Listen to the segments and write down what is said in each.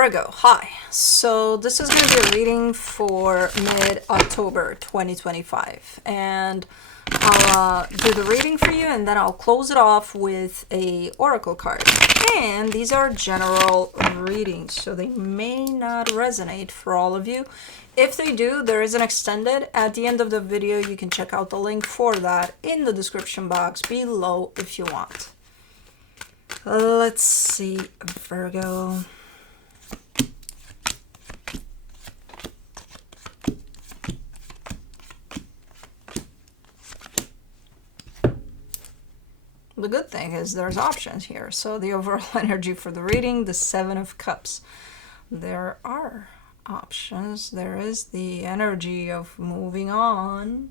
Virgo, hi. So this is going to be a reading for mid-October 2025. And I'll do the reading for you and then I'll close it off with a oracle card. And these are general readings, so they may not resonate for all of you. If they do, there is an extended. At the end of the video, you can check out the link for that in the description box below if you want. Let's see, Virgo. The good thing is there's options here. So the overall energy for the reading, the Seven of Cups. There are options. There is the energy of moving on.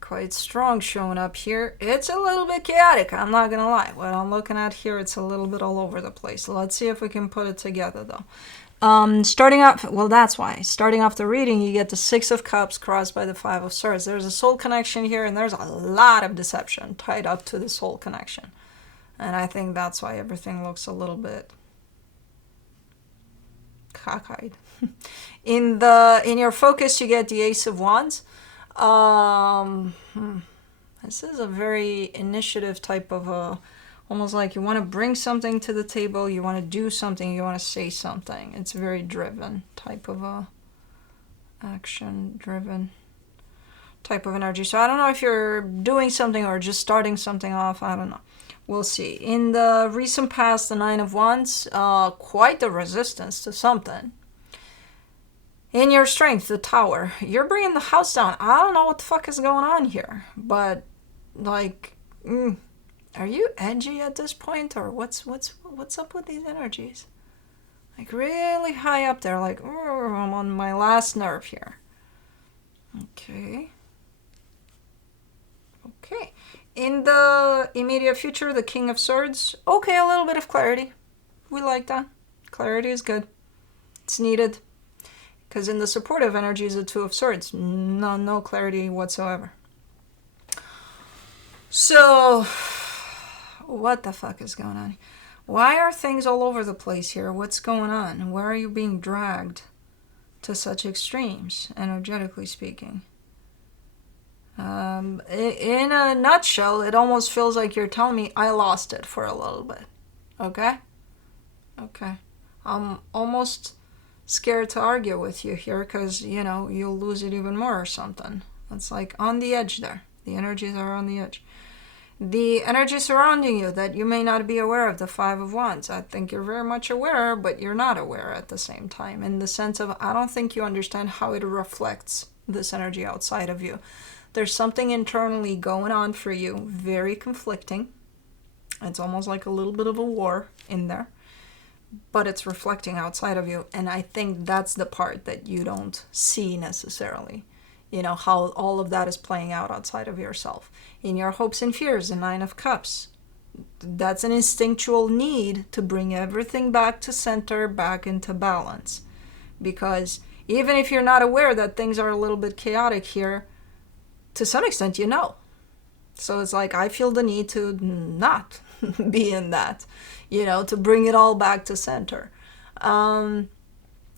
Quite strong showing up here. It's a little bit chaotic, I'm not gonna lie. What I'm looking at here, it's a little bit all over the place. Let's see if we can put it together though. Starting off, well, that's why. Starting off the reading, you get the Six of Cups crossed by the Five of Swords. There's a soul connection here, and there's a lot of deception tied up to the soul connection. And I think that's why everything looks a little bit cockeyed. In your focus, you get the Ace of Wands. This is a very initiative type of almost like you want to bring something to the table, you want to do something, you want to say something. It's very driven type of action driven type of energy. So I don't know if you're doing something or just starting something off. I don't know. We'll see. In the recent past, the Nine of Wands, quite the resistance to something. In your strength, the Tower, you're bringing the house down. I don't know what the fuck is going on here, but like, are you edgy at this point, or what's up with these energies? Like really high up there, like I'm on my last nerve here. Okay. In the immediate future, the King of Swords. Okay, a little bit of clarity. We like that. Clarity is good. It's needed. Because in the supportive energy is the Two of Swords. No clarity whatsoever. So, what the fuck is going on? Why are things all over the place here? What's going on? Where are you being dragged to such extremes, energetically speaking? In a nutshell, it almost feels like you're telling me I lost it for a little bit. Okay? I'm almost scared to argue with you here because, you know, you'll lose it even more or something. It's like on the edge there. The energies are on the edge. The energy surrounding you that you may not be aware of, the Five of Wands. I think you're very much aware, but you're not aware at the same time. In the sense of, I don't think you understand how it reflects this energy outside of you. There's something internally going on for you, very conflicting. It's almost like a little bit of a war in there. But it's reflecting outside of you. And I think that's the part that you don't see necessarily. You know, how all of that is playing out outside of yourself. In your hopes and fears, the Nine of Cups. That's an instinctual need to bring everything back to center, back into balance. Because even if you're not aware that things are a little bit chaotic here, to some extent you know. So it's like, I feel the need to not be in that, you know, to bring it all back to center. In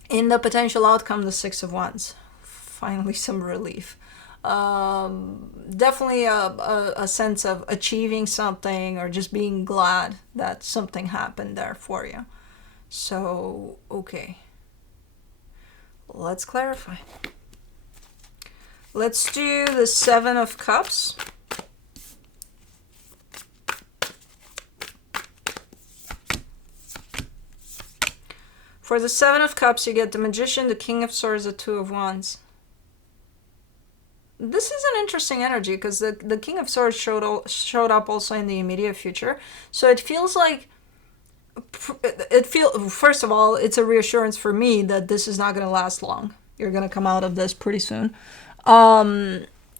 the potential outcome, the Six of Wands. Finally some relief. Definitely a sense of achieving something or just being glad that something happened there for you. So, okay. Let's clarify. Let's do the Seven of Cups. For the Seven of Cups, you get the Magician, the King of Swords, the Two of Wands. This is an interesting energy because the King of Swords showed up also in the immediate future. So it feels like, first of all, it's a reassurance for me that this is not going to last long. You're going to come out of this pretty soon.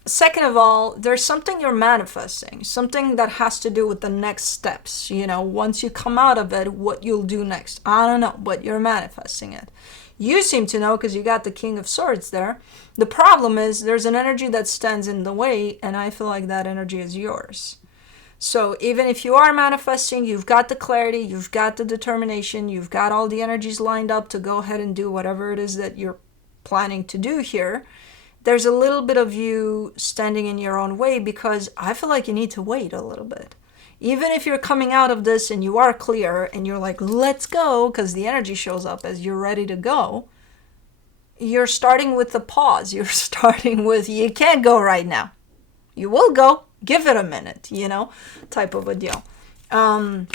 Second of all, there's something you're manifesting, something that has to do with the next steps. You know, once you come out of it, what you'll do next. I don't know, but you're manifesting it. You seem to know because you got the King of Swords there. The problem is there's an energy that stands in the way, and I feel like that energy is yours. So even if you are manifesting, you've got the clarity, you've got the determination, you've got all the energies lined up to go ahead and do whatever it is that you're planning to do here. There's a little bit of you standing in your own way because I feel like you need to wait a little bit. Even if you're coming out of this and you are clear and you're like, let's go, because the energy shows up as you're ready to go, you're starting with the pause. You're starting with, you can't go right now. You will go. Give it a minute, type of a deal. So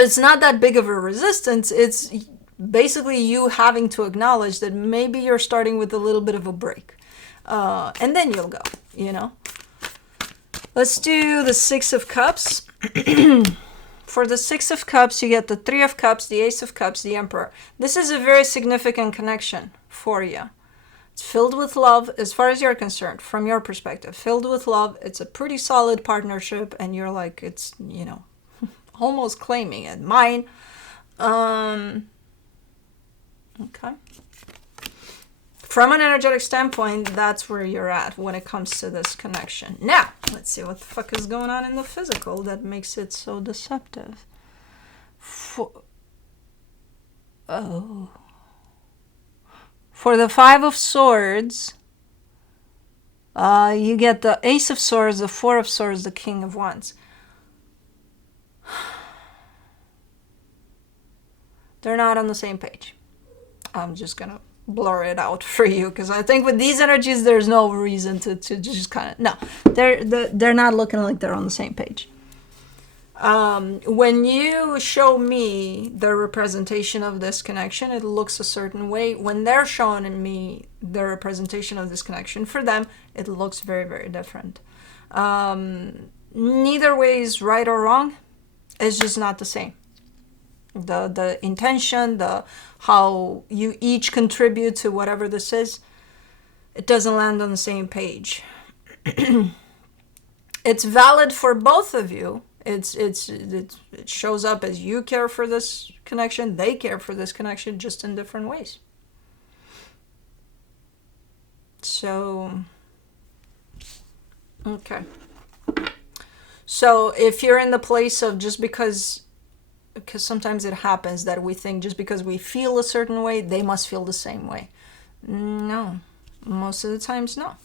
it's not that big of a resistance. It's basically you having to acknowledge that maybe you're starting with a little bit of a break. And then you'll go, Let's do the Six of Cups. For the Six of Cups, you get the Three of Cups, the Ace of Cups, the Emperor. This is a very significant connection for you. It's filled with love, as far as you're concerned, from your perspective. Filled with love. It's a pretty solid partnership, and you're like, it's, almost claiming it. Mine. Okay. From an energetic standpoint, that's where you're at when it comes to this connection. Now, let's see what the fuck is going on in the physical that makes it so deceptive. For the Five of Swords, you get the Ace of Swords, the Four of Swords, the King of Wands. They're not on the same page. I'm just going to blur it out for you because I think with these energies, there's no reason to just kind of... No, they're not looking like they're on the same page. When you show me the representation of this connection, it looks a certain way. When they're showing me the representation of this connection, for them, it looks very, very different. Neither way is right or wrong. It's just not the same. The intention, how you each contribute to whatever this is, it doesn't land on the same page. It's valid for both of you. It shows up as you care for this connection, they care for this connection, just in different ways. So, okay. So if you're in the place of just because sometimes it happens that we think just because we feel a certain way, they must feel the same way. No, most of the times, no.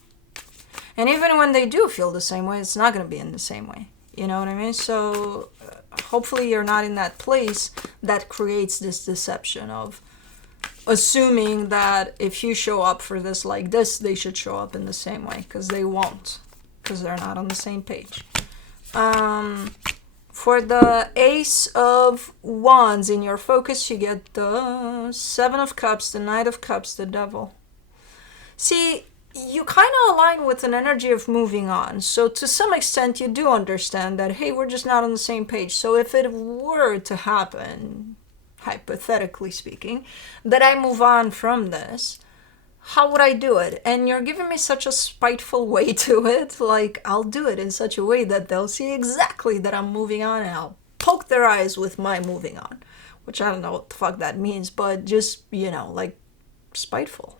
And even when they do feel the same way, it's not going to be in the same way. You know what I mean? So hopefully you're not in that place that creates this deception of assuming that if you show up for this like this, they should show up in the same way, because they won't, because they're not on the same page. For the Ace of Wands in your focus, you get the Seven of Cups, the Knight of Cups, the Devil. See, you kind of align with an energy of moving on. So to some extent, you do understand that, hey, we're just not on the same page. So if it were to happen, hypothetically speaking, that I move on from this, how would I do it? And you're giving me such a spiteful way to it. Like, I'll do it in such a way that they'll see exactly that I'm moving on, and I'll poke their eyes with my moving on. Which I don't know what the fuck that means, but just, like, spiteful.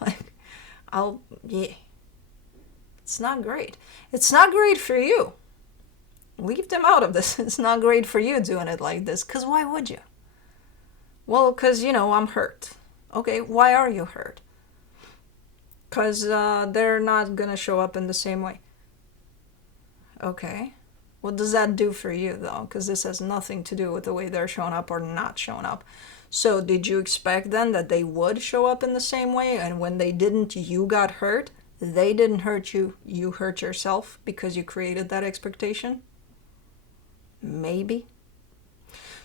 Like, yeah. It's not great. It's not great for you. Leave them out of this. It's not great for you doing it like this. Because why would you? Well, because, I'm hurt. Okay, why are you hurt? Because they're not going to show up in the same way. Okay. What does that do for you, though? Because this has nothing to do with the way they're showing up or not showing up. So did you expect then that they would show up in the same way? And when they didn't, you got hurt? They didn't hurt you. You hurt yourself because you created that expectation? Maybe.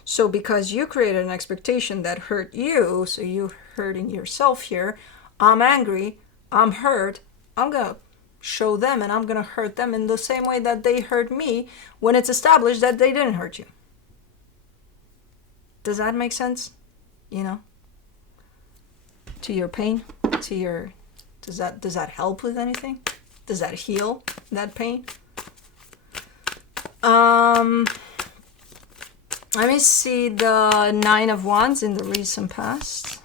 So because you created an expectation that hurt you, so you hurting yourself here, I'm angry, I'm hurt, I'm going to show them and I'm going to hurt them in the same way that they hurt me when it's established that they didn't hurt you. Does that make sense? To your pain, does that help with anything? Does that heal that pain? Let me see the Nine of Wands in the recent past.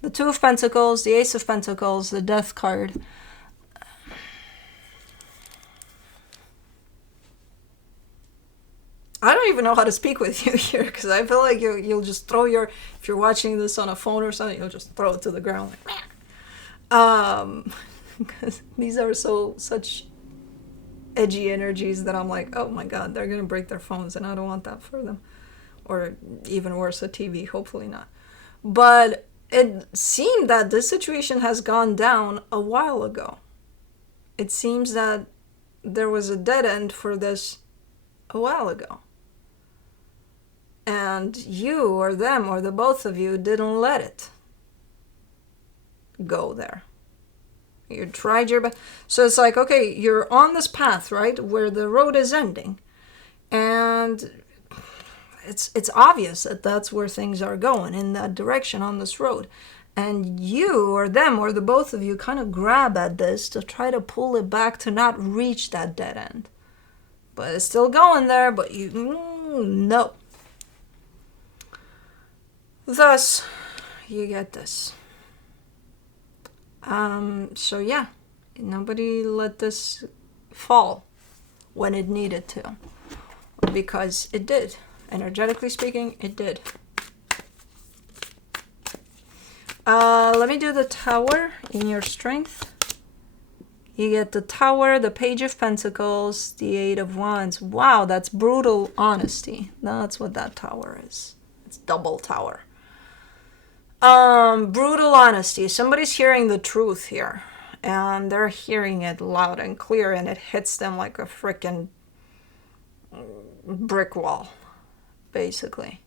The Two of Pentacles, the Ace of Pentacles, the Death card. don't even know how to speak with you here, because I feel like you'll just throw your, if you're watching this on a phone or something, you'll just throw it to the ground like, because these are such edgy energies that I'm like, oh my god, they're gonna break their phones, and I don't want that for them. Or even worse, a TV, hopefully not. But it seemed that this situation has gone down a while ago. It seems that there was a dead end for this a while ago. And you or them or the both of you didn't let it go there. You tried your best. So it's like, okay, you're on this path, right, where the road is ending. And it's obvious that that's where things are going, in that direction on this road. And you or them or the both of you kind of grab at this to try to pull it back to not reach that dead end. But it's still going there, but no. Thus, you get this. So yeah, nobody let this fall when it needed to. Because it did. Energetically speaking, it did. Let me do the Tower in your strength. You get the Tower, the Page of Pentacles, the Eight of Wands. Wow, that's brutal honesty. That's what that Tower is. It's double Tower. Brutal honesty. Somebody's hearing the truth here. And they're hearing it loud and clear, and it hits them like a freaking brick wall, basically.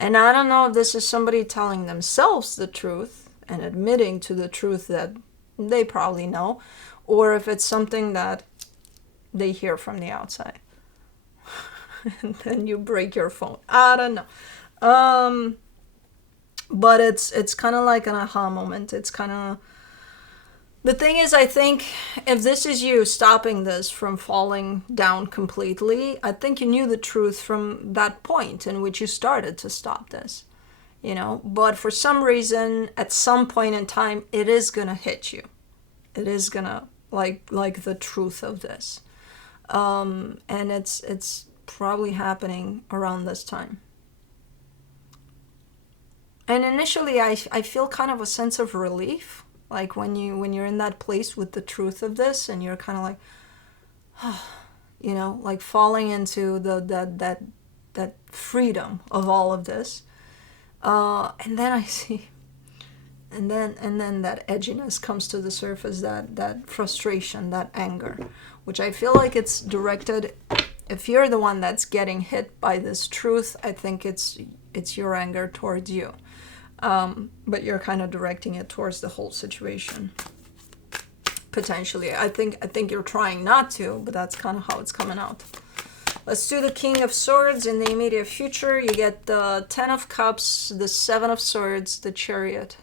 And I don't know if this is somebody telling themselves the truth and admitting to the truth that they probably know, or if it's something that they hear from the outside. And then you break your phone. I don't know. But it's kind of like an aha moment. It's kind of... The thing is, I think if this is you stopping this from falling down completely, I think you knew the truth from that point in which you started to stop this, you know. But for some reason, at some point in time, it is gonna hit you. It is gonna like the truth of this, and it's probably happening around this time. And initially, I feel kind of a sense of relief. Like when you're in that place with the truth of this, and you're kind of like, you know, like falling into that freedom of all of this. And then I see, and then that edginess comes to the surface, that frustration, that anger, which I feel like it's directed. If you're the one that's getting hit by this truth, I think it's your anger towards you. But you're kind of directing it towards the whole situation. Potentially. I think you're trying not to, but that's kind of how it's coming out. Let's do the King of Swords in the immediate future. You get the Ten of Cups, the Seven of Swords, the Chariot.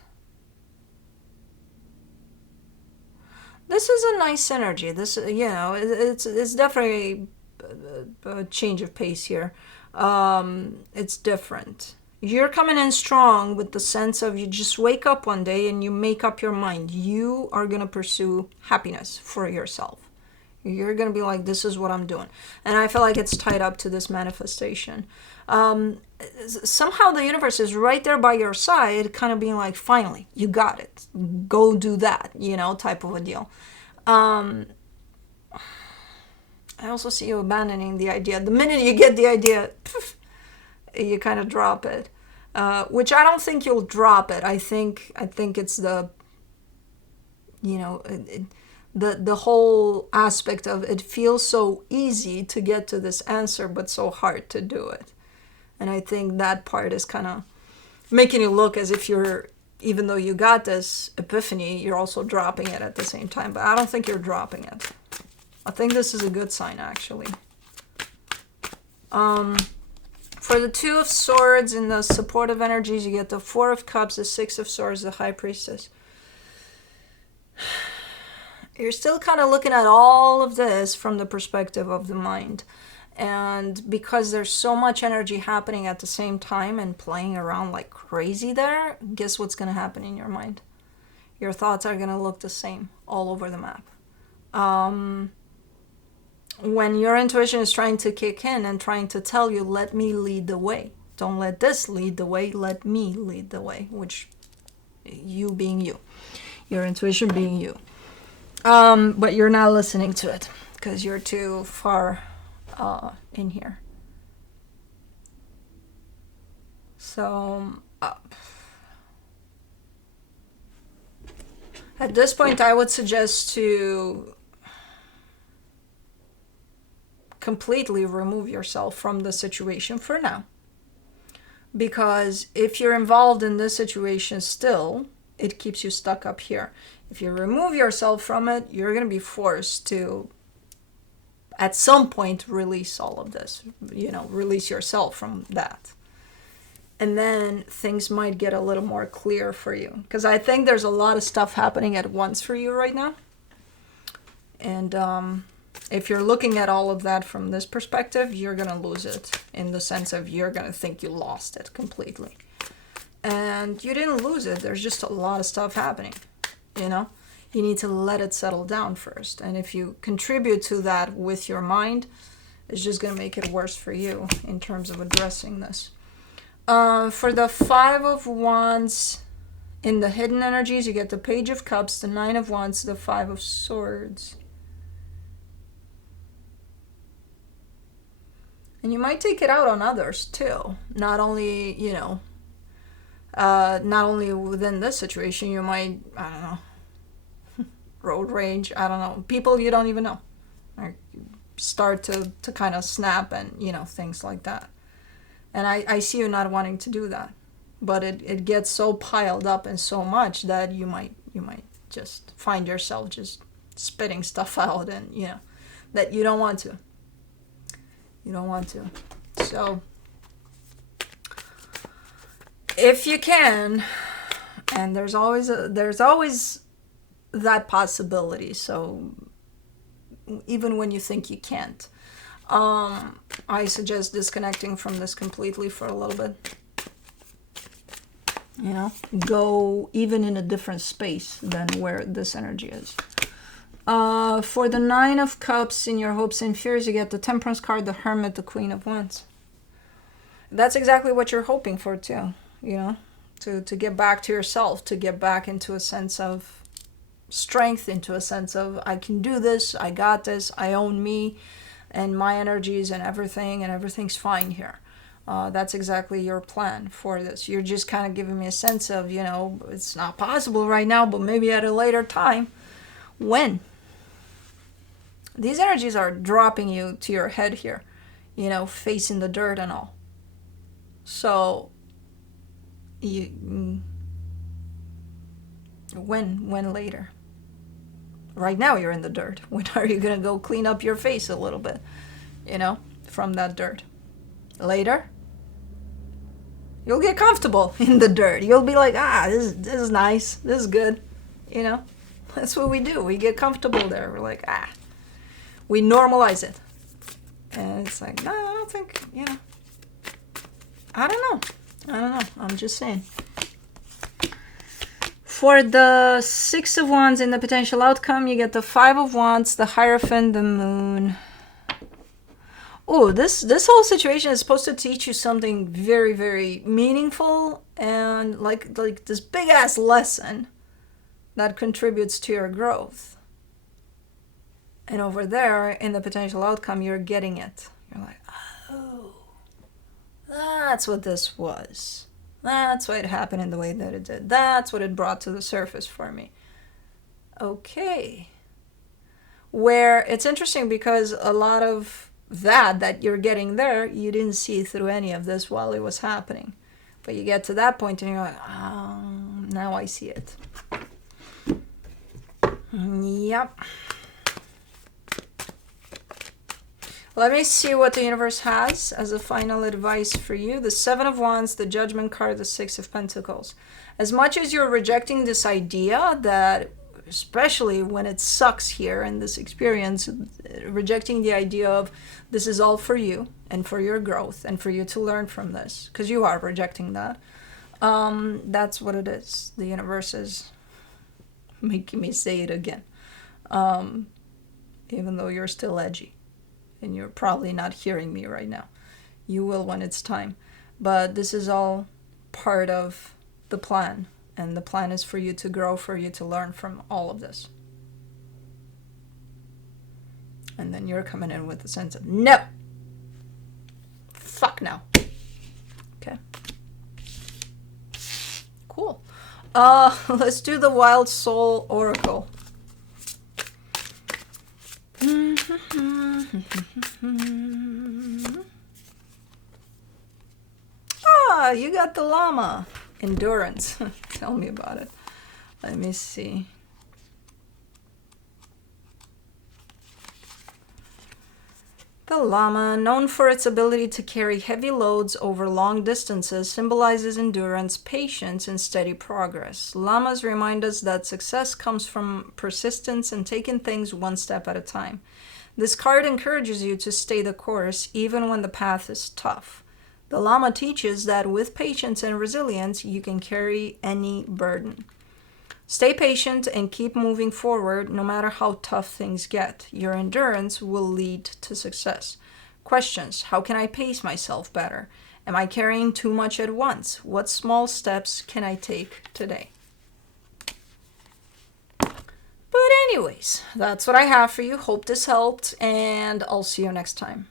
This is a nice energy. This, you know, it's definitely a change of pace here. It's different. You're coming in strong with the sense of you just wake up one day and you make up your mind. You are going to pursue happiness for yourself. You're going to be like, this is what I'm doing. And I feel like it's tied up to this manifestation. Somehow the universe is right there by your side, kind of being like, finally, you got it. Go do that, you know, type of a deal. I also see you abandoning the idea. The minute you get the idea, you kind of drop it. Which I don't think you'll drop it. I think it's the, you know, the whole aspect of it feels so easy to get to this answer, but so hard to do it. And I think that part is kind of making you look as if you're, even though you got this epiphany, you're also dropping it at the same time. But I don't think you're dropping it. I think this is a good sign, actually. For the Two of Swords in the supportive energies, you get the Four of Cups, the Six of Swords, the High Priestess. You're still kind of looking at all of this from the perspective of the mind. And because there's so much energy happening at the same time and playing around like crazy there, guess what's going to happen in your mind? Your thoughts are going to look the same all over the map. when your intuition is trying to kick in and trying to tell you, let me lead the way. Don't let this lead the way, let me lead the way, which you being you, your intuition being you. But you're not listening to it because you're too far in here. So at this point, I would suggest to completely remove yourself from the situation for now. Because if you're involved in this situation still, it keeps you stuck up here. If you remove yourself from it, you're going to be forced to, at some point, release all of this. Release yourself from that. And then things might get a little more clear for you. Because I think there's a lot of stuff happening at once for you right now. And if you're looking at all of that from this perspective, you're going to lose it. In the sense of you're going to think you lost it completely. And you didn't lose it. There's just a lot of stuff happening. You need to let it settle down first. And if you contribute to that with your mind, it's just going to make it worse for you in terms of addressing this. For the 5 of Wands, in the hidden energies, you get the Page of Cups, the 9 of Wands, the 5 of Swords. And you might take it out on others too. Not only, not only within this situation, you might, I don't know, road rage, I don't know, people you don't even know. Or start to kind of snap and, things like that. And I see you not wanting to do that. But it gets so piled up and so much that you might just find yourself just spitting stuff out and, that you don't want to. You don't want to. So, if you can, and there's always that possibility. So, even when you think you can't, I suggest disconnecting from this completely for a little bit. Go even in a different space than where this energy is. For the 9 of Cups, in your hopes and fears, you get the Temperance card, the Hermit, the Queen of Wands. That's exactly what you're hoping for too, to get back to yourself, to get back into a sense of strength, into a sense of, I can do this, I got this, I own me and my energies and everything's fine here. That's exactly your plan for this. You're just kind of giving me a sense of, it's not possible right now, but maybe at a later time. When? These energies are dropping you to your head here, facing the dirt and all. So, when later? Right now you're in the dirt. When are you going to go clean up your face a little bit, from that dirt? Later? You'll get comfortable in the dirt. You'll be like, this is nice. This is good. That's what we do. We get comfortable there. We're like, we normalize it. And it's like, no, I don't think, I don't know. I'm just saying. For the 6 of Wands in the potential outcome, you get the 5 of Wands, the Hierophant, the Moon. Oh, this whole situation is supposed to teach you something very, very meaningful and like this big ass lesson that contributes to your growth. And over there, in the potential outcome, you're getting it. You're like, oh, that's what this was. That's why it happened in the way that it did. That's what it brought to the surface for me. Okay. Where it's interesting because a lot of that you're getting there, you didn't see through any of this while it was happening. But you get to that point and you're like, now I see it. Yep. Let me see what the universe has as a final advice for you. The 7 of Wands, the Judgment card, the 6 of Pentacles. As much as you're rejecting this idea that, especially when it sucks here in this experience, rejecting the idea of this is all for you and for your growth and for you to learn from this, because you are rejecting that. That's what it is. The universe is making me say it again, even though you're still edgy. and you're probably not hearing me right now. You will when it's time. But this is all part of the plan. And the plan is for you to grow, for you to learn from all of this. And then you're coming in with a sense of, no! Fuck no. Okay. Cool. Let's do the Wild Soul Oracle. Ah, you got the llama. Endurance. Tell me about it. Let me see. The llama, known for its ability to carry heavy loads over long distances, symbolizes endurance, patience, and steady progress. Llamas remind us that success comes from persistence and taking things one step at a time. This card encourages you to stay the course even when the path is tough. The llama teaches that with patience and resilience, you can carry any burden. Stay patient and keep moving forward no matter how tough things get. Your endurance will lead to success. Questions: how can I pace myself better? Am I carrying too much at once? What small steps can I take today? But anyways, that's what I have for you. Hope this helped, and I'll see you next time.